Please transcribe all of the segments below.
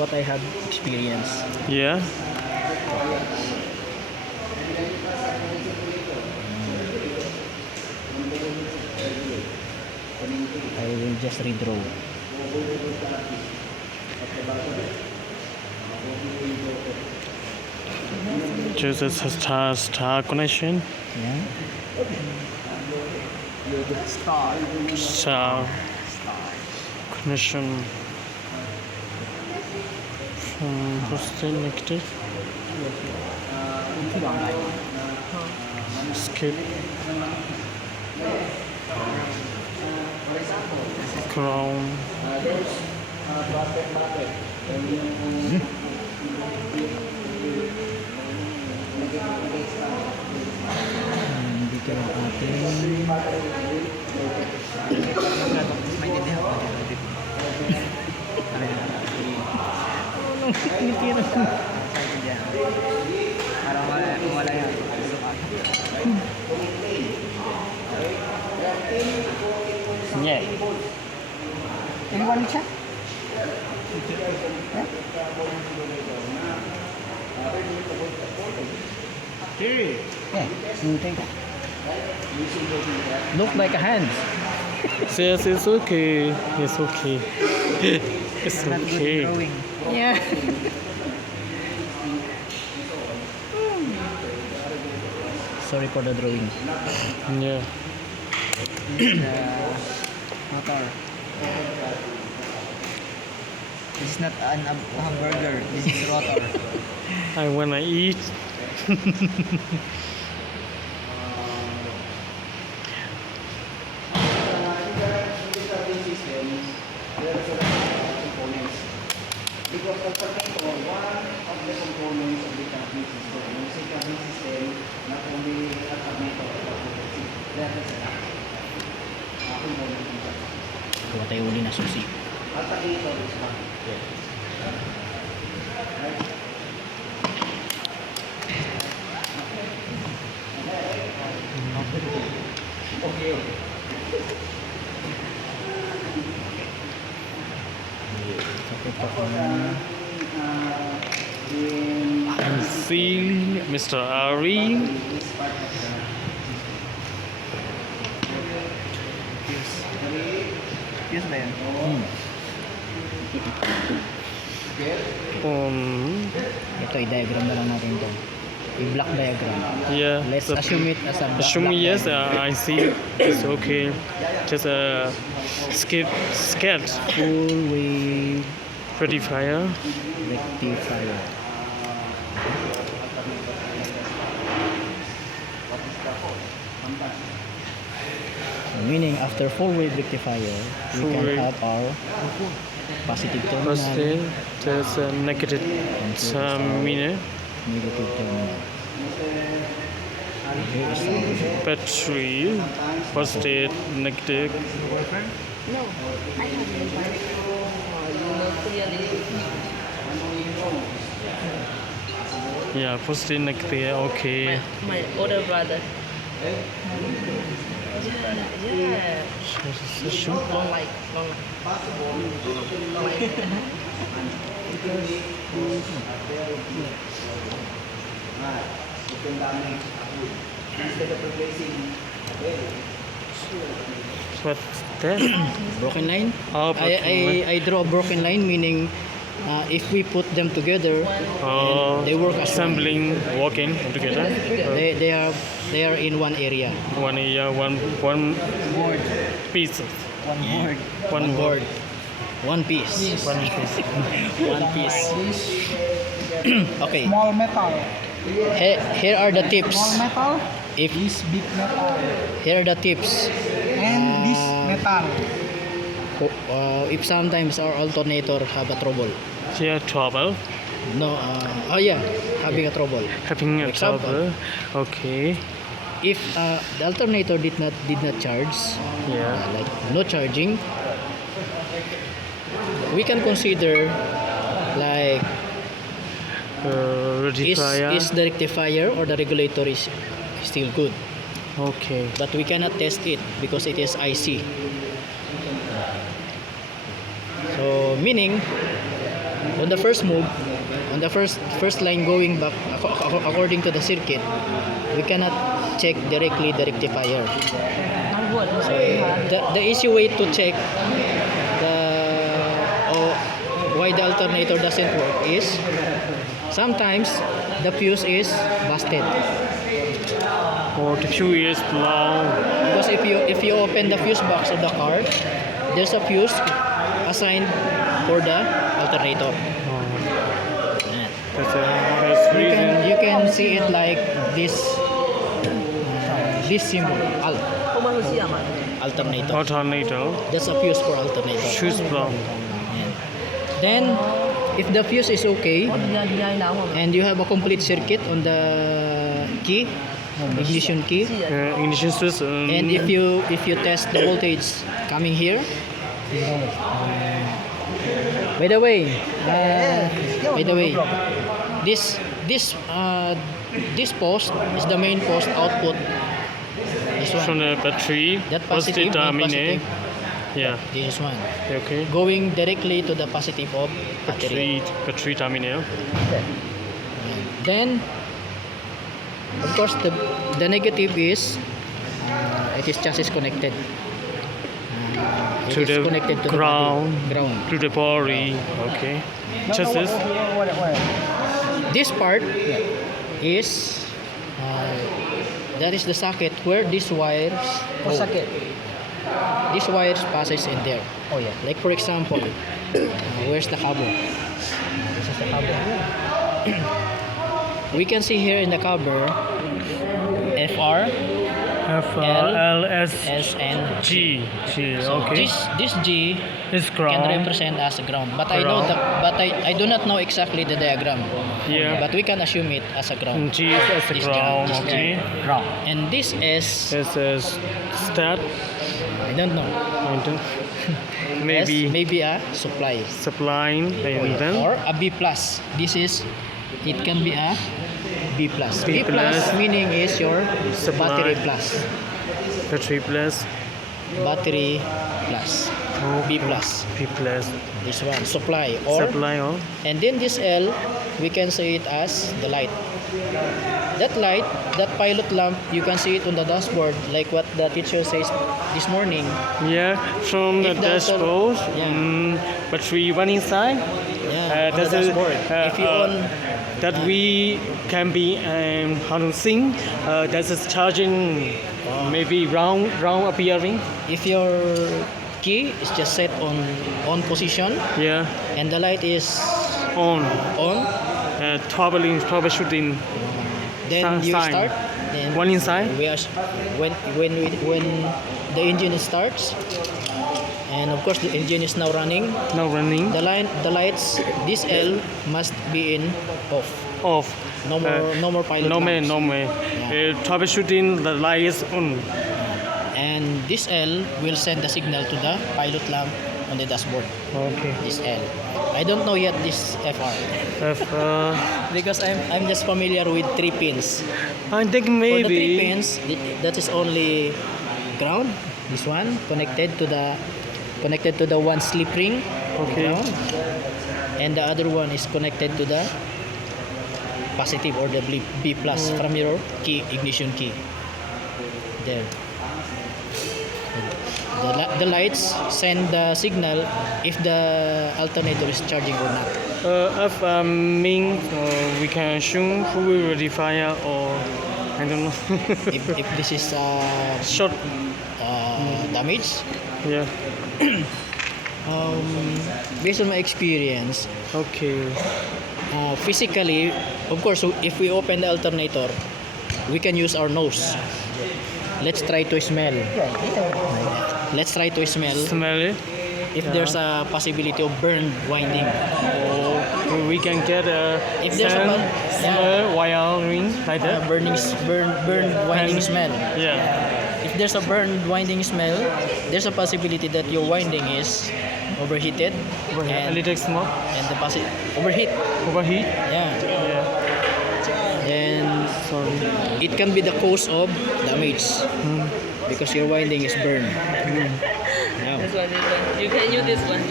what I have experienced. Yeah. I will just redraw. Just a star connection. Yeah. Star connection from positive negative. Skip. Crown. Hindi ka lang ating yeah. Anyone check? Yeah, you take it. Look like a hand. Yes, it's okay. It's okay. It's okay. Yeah. Sorry for the drawing. Yeah. Motor. This is not an hamburger. This is rotor. I wanna eat. Because alternator, one of the components of the cabin system. When you say cabin system, not only alternator, but that is an component of the Kuha tayo uli na susi. alternator is one. Okay. I'm seeing Mr. Ari. Yes ba yan? Ito, i-diagram na lang natin ito. I-block diagram. Yeah. Let's the- assume it as a Assume block yes, diagram. I see. It's okay. Just sketch Full wave rectifier. rectifier. Meaning after full wave rectifier, we Full can wave. have our positive terminal, Positive. There's a negative terminal. negative terminal. Here is our Battery. Positive, negative. No, I haven't. You know clearly. Yeah, positive, negative. Okay. My older brother. Yeah. Long like long. Like. Instead of replacing What's that? broken line. Oh, broken line. I draw a broken line, meaning if we put them together, Oh, they work as one. assembling, working together. They are in one area. One area, one Board. piece. One board. One board. One piece. One piece. One piece. Okay. Small metal. Here are the tips. Small metal. If This big metal. here are the tips. And this metal. If sometimes our alternator have a trouble. Yeah, trouble. No. Having a trouble. Having a For example, trouble. Okay. If the alternator did not charge, Yeah. like no charging, we can consider like Rectifier. is the rectifier or the regulator is still good, Okay. but we cannot test it because it is IC. So meaning on the first move, on the first line going back according to the circuit, we cannot check directly the rectifier. Not good. The easy way to check the why the alternator doesn't work is sometimes the fuse is busted. Or the fuse is blown. Because if you open the fuse box of the car, there's a fuse assigned for the alternator. Yan. That's reason. You can see it like this symbol, alternator. Alternator. That's a fuse for alternator. Fuse blown. Yan. Then if the fuse is okay and you have a complete circuit on the key, ignition key, Ignition switch. and if you test the voltage coming here, by the way, this post is the main post output. This from one, the battery. that positive and terminal. positive. Yeah. This is one Okay. going directly to the positive of battery. Battery terminal. Then, of course, the negative is it is chassis connected. It To is the connected to ground. the ground. To the body. Okay. Chassis. This part is that is the socket where these wires go. Socket. These wires passes in there. Oh yeah. Like for example, where's the cabo? This is the cable. We can see here in the cover FR, L S S, and G. G. So Okay. this G It's can ground. represent as a ground, but I know I do not know exactly the diagram. Yeah. But we can assume it as a ground. G is as a This ground. this Okay. Ground. And this S, This is step. I don't know. And S maybe a supply supplying and then or a B plus. This is it can be a B plus. B B plus plus. meaning is your Supply. battery plus. battery plus. Battery plus. B plus. B plus. This one supply or Supply or and then this L we can say it as the light. That light, that pilot lamp, you can see it on the dashboard like what the teacher says this morning. yeah from the If the dashboard. yeah. Battery one inside. Yeah, on the That's a- dashboard. If you on that we can be how to sing. That is charging. Maybe round appearing. if your key is just set on position Yeah. and the light is On. on, Troubleshooting. then you Sign. start. Then One inside. we are when the engine starts, and of course the engine is now running. Now running. The lights, this L must be in off. Off. No more pilot No man. lamps. No man. Yeah. Troubleshooting the light is on. And this L will send the signal to the pilot lamp on the dashboard. Okay. This L. I don't know yet this FR If, because I'm just familiar with 3 pins. I think For the 3 maybe. pins, that is only ground. This one connected to the one slip ring. Okay. Ground. And the other one is connected to the positive or the B plus from your key ignition key. There. The lights send the signal if the alternator is charging or not. If mean we can assume full rectifier or I don't know. If this is Short. damage, Yeah. based on my experience, Okay. physically, of course, if we open the alternator, we can use our nose. Let's try to smell. Let's try to smell Smell it. if there's a possibility of burned winding. Or we can get a If there's a smell, yeah. smell wiring like that. Burned winding smell. Yeah. If there's a burned winding smell, there's a possibility that your winding is overheated A and little smoke. overheat. Overheat. Yeah. Yeah. And Sorry. it can be the cause of damage because your winding is burned. Yeah. This one. You can use this one.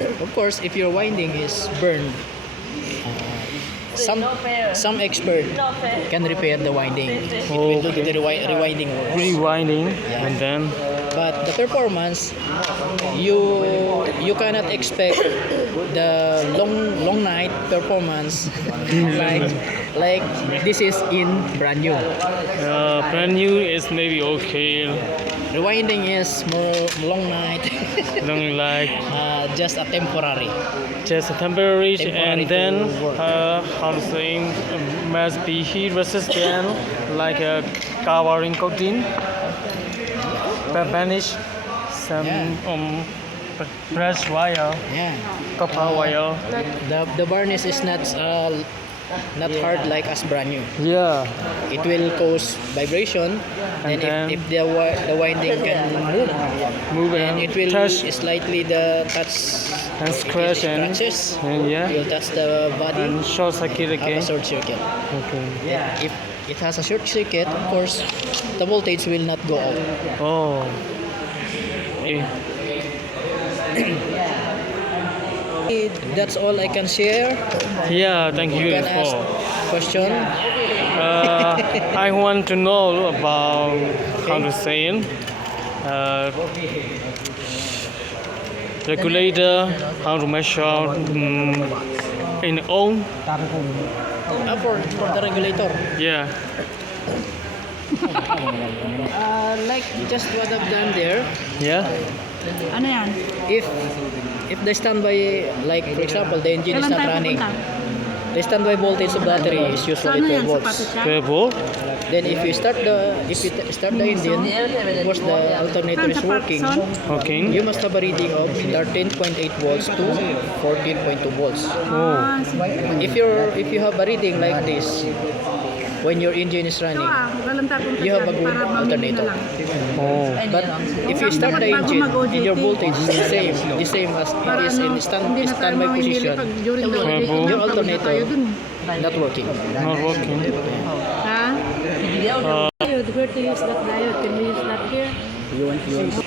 Of course, if your winding is burned, some No fair. some expert No fair. can repair the winding. It will do the rewinding works. Rewinding Yeah. and then But the performance, you cannot expect the long night performance like this is in brand new. brand new is maybe okay. Rewinding is more long night, Long like just a temporary. just temporary, Temporary and then to work. how to say must be heat resistant like a covering coating. Banish some Yeah. fresh wire, Yeah. copper wire. The varnish is not hard like as brand new. Yeah, It will cause vibration, And and then- if the winding can move, move and it will touch slightly the touch and scratch and scratches. yeah, You'll touch the body, and short circuit have a again. short circuit. Okay. If it has a short circuit, of course, the voltage will not go up. Oh. Okay. That's all I can share. Yeah, thank You you can ask for. question. I want to know about how to say it. Regulator, how to measure in ohm. For the regulator. Yeah. Like just what I've done there. Yeah. Ano yan? If the standby, like for example, the engine is Kailan not tayo running, pupunta? the standby voltage of battery is Sa usually ano 12 yan? Sa volts. pato siya? 12 volt. Then if you start the engine, of course the alternator is working. Okay. You must have a reading of 13.8 volts to 14.2 volts. Oh. Ah, sige. If you have a reading like this, when your engine is Ito running, kailan tayo pupunta you have a dyan? good Para mamili alternator. na lang. Oh. But if you start the engine and your voltage is the same as it Para is in ano, hindi na tayo standby mamimili position, pag during the day. Your Pagod na alternator. tayo dun. not working. Not working. Ha? Diode, where to use that diode? Can we use that here?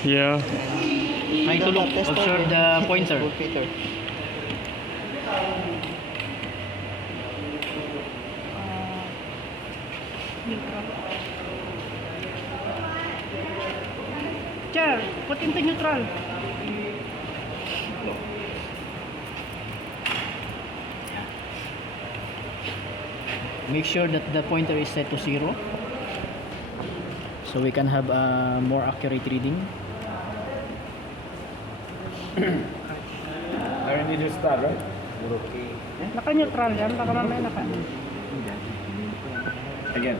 Yeah. Try to look, observe the pointer. Chair, put into neutral. Make sure that the pointer is set to 0 so we can have a more accurate reading. Naka-neutral yan, baka mamaya naka. Again.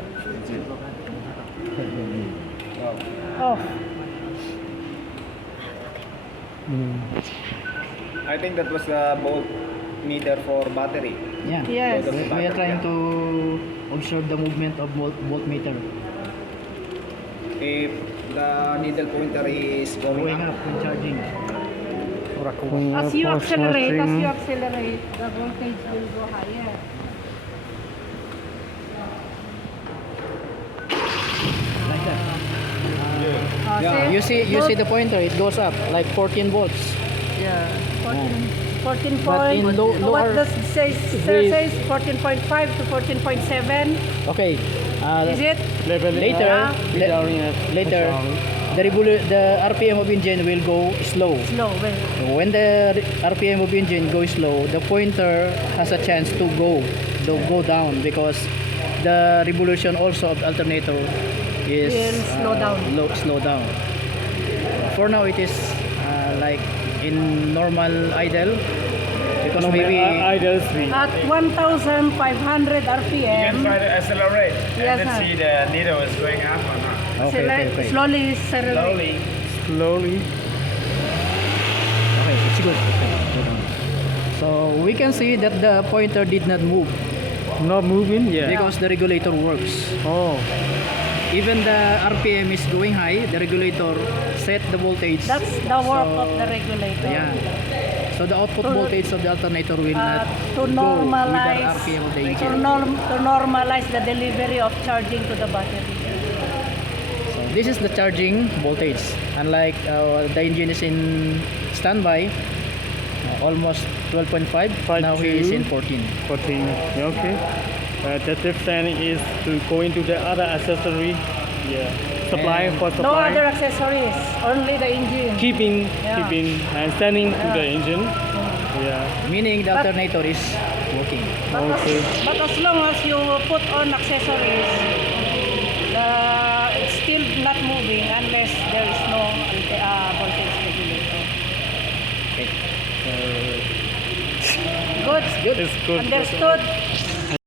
Oh, I think that was the volt meter for battery. Yeah. yes. We are trying to observe the movement of voltmeter If the needle pointer is going going up, up when charging. As you accelerate, the voltage will go higher. Like that. Oh, You see the pointer, it goes up like 14 volts. Yeah. 14 But in point. lower- What does it say? It says 14.5 to 14.7. Okay. Is it? Later, later, the RPM of engine will go slow. Slow. Well, When the RPM of engine goes slow, the pointer has a chance to go down because the revolution also of the alternator is Will slow down. For now, it is like in normal idle because maybe Idle speed. At 1,500 RPM. to accelerate Yes, sir. the needle is going up or not. okay. Slowly accelerate. Slowly. Okay, it's good. Okay, go down. So we can see that the pointer did not move Not moving. Yeah. because the regulator works. Oh. Even the RPM is going high, the regulator set the voltage. That's the work So, of the regulator. Yeah. So the output To- voltage of the alternator will not To go normalize, with the RPM of the engine. to normalize the delivery of charging to the battery. So this is the charging voltage. Unlike the engine is in standby, almost 12.5. Now he is in 14. 14. Yeah, okay. The difference is to go into the other accessory. Yeah. Supply And for No supply. other accessories, only the engine. Keeping and sending to the Yeah. engine. Yeah. Meaning the alternator is working. Okay. But as long as you put on accessories, it's still not moving unless there is no voltage regulator. Okay. Good. It's good. Understood.